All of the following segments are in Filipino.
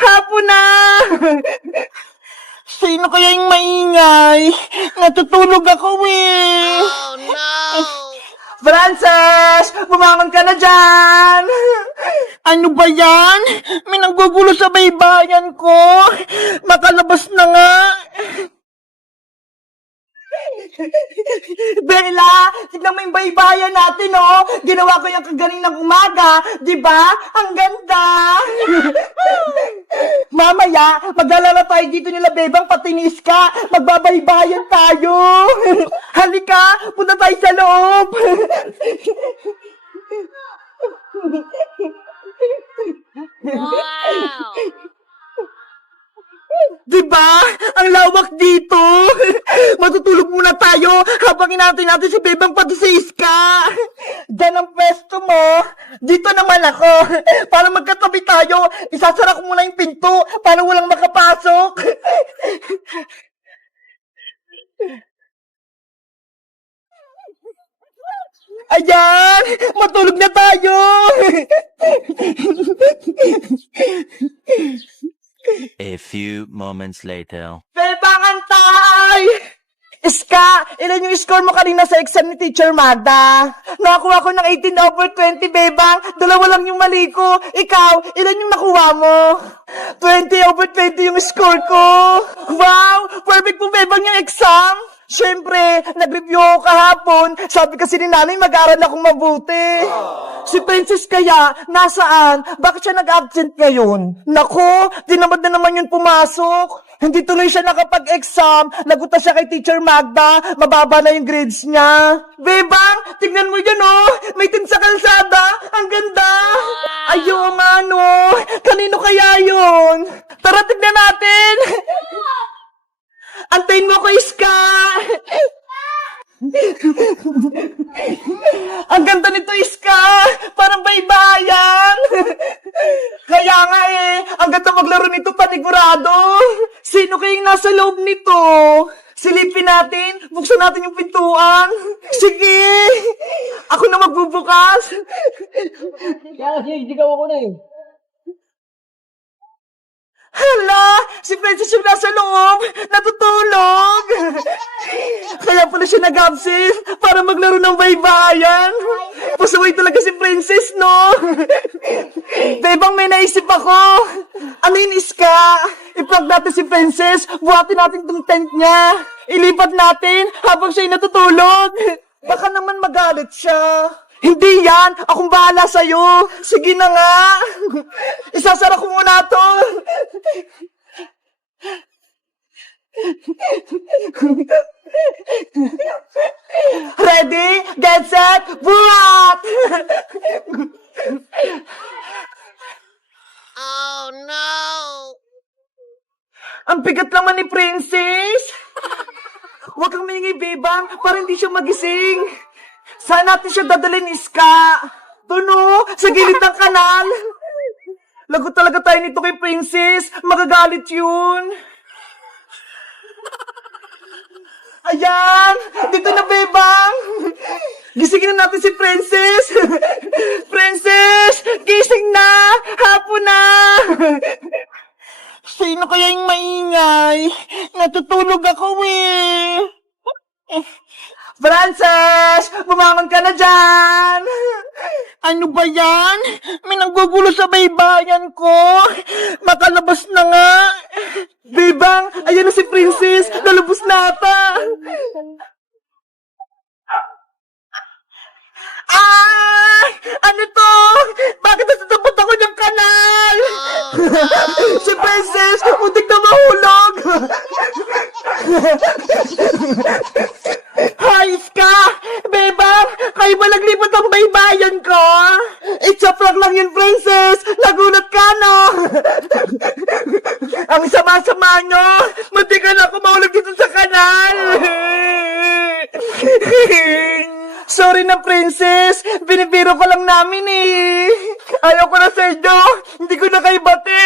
Hapon na! Sino kaya yung maingay? Natutulog ako eh. Oh no! Frances! Bumangon ka na dyan! Ano ba yan? May nanggugulo sa baybayan ko. Makalabas na nga. Bella, tignan mo yung baybayan natin, oh. Ginawa ko yung kaganinang umaga. Diba? Ang ganda. Mamaya, maglalaro tayo dito nila, Bebang, pati ni Iska. Magbabaybayan tayo. Halika, punta tayo sa loob. Wow! Diba? Ang lawak dito. Matutulog muna tayo habang inaantay natin si Bebang pati si Iska. Diyan ang pwesto mo. Dito naman ako. Para magkatabi tayo, isasara ko muna yung pinto para walang makapasok. Ayan! Matulog na tayo! A few moments later. Bebang, antay! Iska, ilan yung score mo kanina sa exam ni Teacher Magda? Nakakuha ko ng 18/20, Bebang. Dalawa lang yung mali ko. Ikaw, ilan yung nakuha mo? 20/20 yung score ko. Wow! Perfect po, Bebang, yung exam. Siyempre, nag-review ako kahapon. Sabi kasi ni nanay, mag-aaral akong mabuti. Si Princess kaya, nasaan? Bakit siya nag-absent ngayon? Nako, tinamad na naman yun pumasok. Hindi tuloy siya nakapag-exam. Naguta siya kay Teacher Magda. Mababa na yung grades niya. Bebang, tignan mo yan, oh. May tin sa kalsada. Ang ganda. Ayaw nga, no. Kanino kaya yun? Tara, tignan natin. Antayin mo ko, Iska! Ang ganda nito, Iska! Parang baybayan! Kaya nga eh, ang ganda maglaro nito panigurado! Sino kayong nasa loob nito? Silipin natin, buksan natin yung pintuan. Sige! Ako na magbubukas! Kaya kasi sigaw ako na eh. Hala! Si Princess yung nasa loob! Natutulog! Kaya pala siya nag-absent para maglaro ng baybayan. Pasaway talaga si Princess, no? Bebang, may naisip ako. Ano yun, Iska? I-plug natin si Princess. Buhatin natin tong tent niya. Ilipat natin habang siya'y natutulog. Baka naman magalit siya. Hindi yan! Akong bahala sa'yo! Sige na nga! Isasara ko muna to! Ready? Get set! Buhat! Oh no! Ang bigat naman ni Princess! Huwag kang maingay, Bebang, para hindi siya magising. Saan natin siya dadalhin, Iska? Doon, sa gilid ng kanal. Lagot talaga tayo nito kay Princess. Magagalit yun. Ayan! Dito na, Bebang! Gisingin na natin si Princess! Princess! Gising na! Hapon na! Sino kaya yung maingay? Natutulog ako eh. Frances! Bumangon ka na dyan! Ano ba yan? May nanggugulo sa baybayan ko. Makalabas na nga. Bebang, ayan na si Princess. Nalubos na ata. Ah! Ano to? Bakit nasasabot ako ng kanal? Si Princess, muntik na mahulog. Hayes ka! Bebang, kayo ba naglipat ang baybayan ko? It's a prank lang yun, Princess! Nagulat ka, no? Ang sama-sama nyo! Muntik ka na ako mahulog dito sa kanal! Sorry na, Princess! Binibiro ko lang namin eh! Ayaw ko na sa inyo! Hindi ko na kayo bati!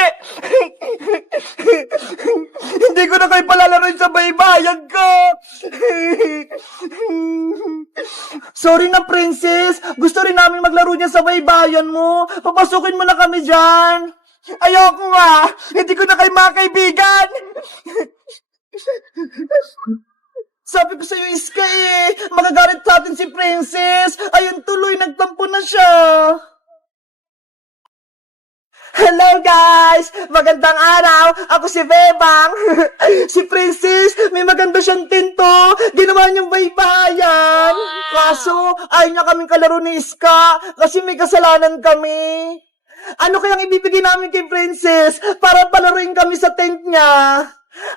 Hindi ko na kayo palalaroin sa baybayan ko! Sorry na, Princess! Gusto rin namin maglaro niya sa baybayan mo! Papasukin mo na kami dyan! Ayoko nga! Hindi ko na kayo mga kaibigan! Sabi ko sa'yo, Iska magagalit sa atin si Princess! Ayun tuloy, nagtampo na siya! Hello guys! Magandang araw! Ako si Bebang! Si Princess, may maganda siyang tinto! Ginawa niyang baybayan! Kaso, ayaw niya kaming kalaro ni Iska kasi may kasalanan kami! Ano kayang ibibigay namin kay Princess para palaruin kami sa tent niya?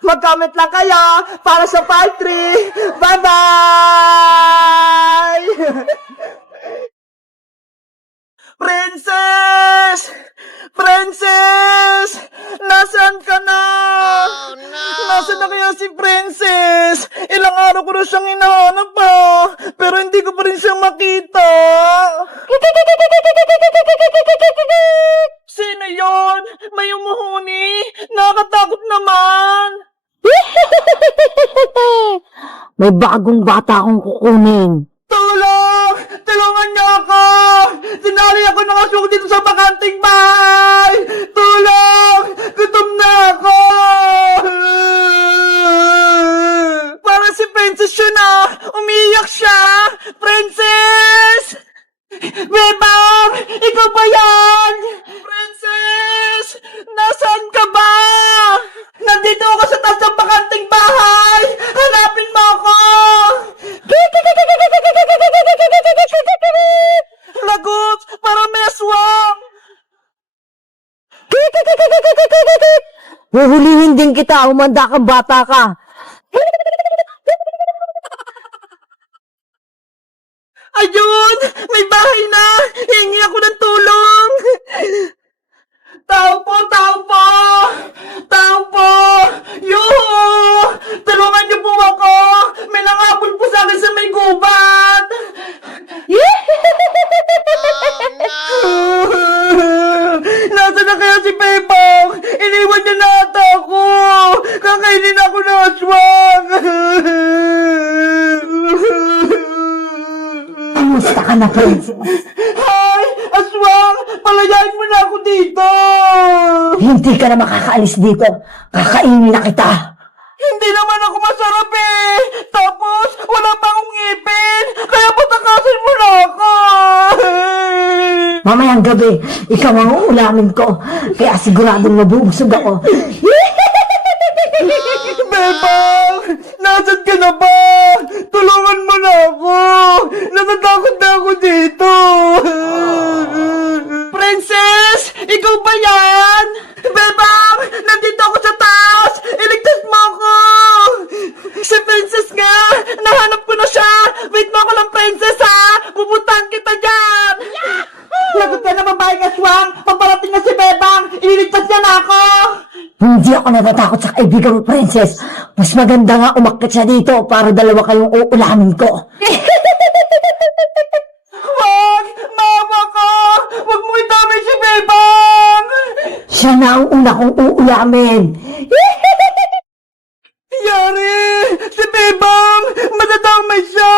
Mag-comment lang kayo para sa part 3! Bye-bye! Princess! Princess! Nasaan ka na? Oh, no! Nasaan na kaya si Princess? Ilang araw ko na siyang hinahanap pero hindi ko pa rin siyang makita. Sino yon? May umuhuni? Nakakatakot naman. May bagong bata akong kukunin. Tulong! Tulungan niyo ako! Sinali ako ng aswang dito sa bakanting bahay! Tulong! Gutom na ako! Parang si Princess yun Umiiyak siya! Princess! Bebang! Ikaw ba yan? Princess! Nasaan ka ba? Nandito ako sa taas ng bakanting bahay! Hanapin mo ako! Lagot! Parang may aswang! Huhulihin din kita, umanda kang bata ka. Ayun! May bahay na! Hingi ako ng tulong! Tao po! Tao po! Tao po! Yuhu! Tulungan niyo po ako! May nangapon po sa akin sa may gubat! Nasaan na kaya si Bebang? Iniwan niya na ata ako! Kakainin ako ng aswang! Kamusta ka na, Princess? Hay! Aswang! Palayain mo na ako dito! Hindi ka na makakaalis dito. Kakainin na kita. Hindi naman ako masarap Tapos, wala pa akong ngipin! Kaya patakasin mo na ako! Mamayang gabi, ikaw ang uulamin ko. Kaya siguradong mabubusog ako. Bebang! Nasaan ka na ba? Tulungan mo na ako! Natatakot na ako dito! Princess! Ikaw ba yan? Bebang! Nandito ako sa taas! Iligtas mo ako! Si Princess nga! Nahanap ko na siya! Wait mo ako lang, Princess Pupuntahan kita dyan! Lagot ka na babaeng aswang! Pagparating na si Bebang! Ililigtas niya na ako! Hindi ako natatakot sa kaibigan mo, Princess. Mas maganda nga umakyat siya dito para dalawa kayong uulamin ko. Wag! Mama ka! Wag mo idamay si Bebang! Siya na ang una kong uulamin. Yari! Si Bebang! Madadamay siya!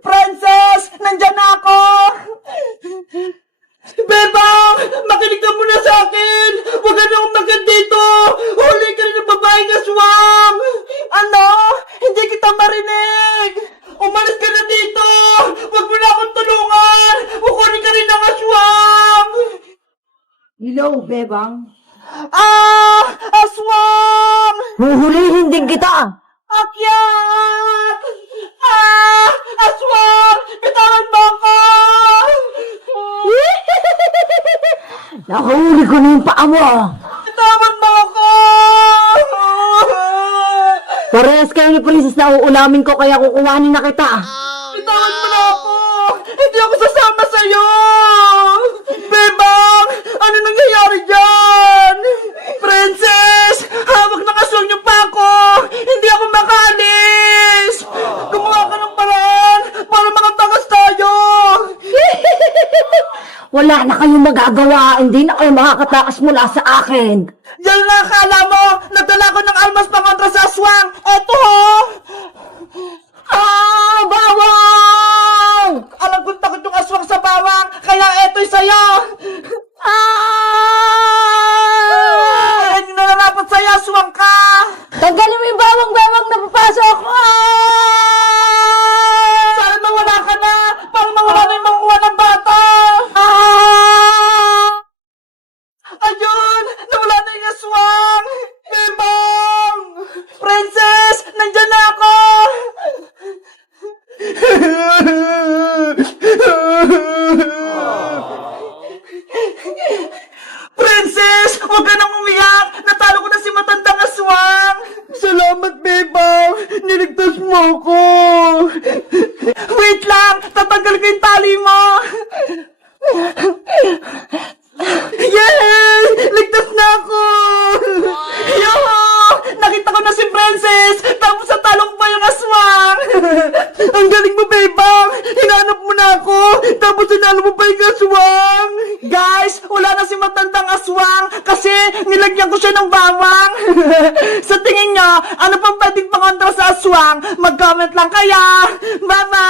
Princess! Nandyan na ako! Bebang! Makinig ka muna sa akin! Huwag ka na umakyat dito! Huli ka rin ng babaeng aswang! Ano? Hindi kita marinig! Umalis ka na dito! Huwag mo na akong tulungan! Kukunin ka rin ng aswang! Hello, Bebang. Aswang! Huhulihin din kita. Akyat! Aswang! Bitawan mo ako! Nahuli ko na yung paa mo. Bitawan mo ako! Parehas kayo ni Princess na uulamin ko kaya kukuhanin na kita. Oh, Bitawan mo na ako! Hindi ako sasama sa'yo! Bebang! Ano nangyayari dyan? Princess! Hawak ng aswang niyo pa ako! Hindi ako makaalis! Gumawa ka ng paraan para makatakas tayo! Wala na kayong magagawa. Hindi na kayo makakatakas mula sa akin. Yan nga akala mo! Nagdala ko ng almas pangontra sa aswang! Eto bawang! Alam kong takot yung aswang sa bawang, kaya eto'y sa'yo! Huwag ka nang umiyak! Natalo ko na si matandang aswang! Salamat, Bebang! Niligtas mo ako! Wait lang! Tatanggal ko yung tali mo! Yay! Ligtas na ako! Yoo! Nakita ko na si Princess! Tapos natalo ko pa yung aswang! Ang galing mo, Bebang! Hinanap mo na ako! Tapos hinalo mo pa yung aswang! Guys! Wala na si matandang aswang! Kasi nilagyan ko siya ng bawang! Sa tingin nyo, ano pang pwedeng pangontra sa aswang? Mag-comment lang kaya! Bye-bye!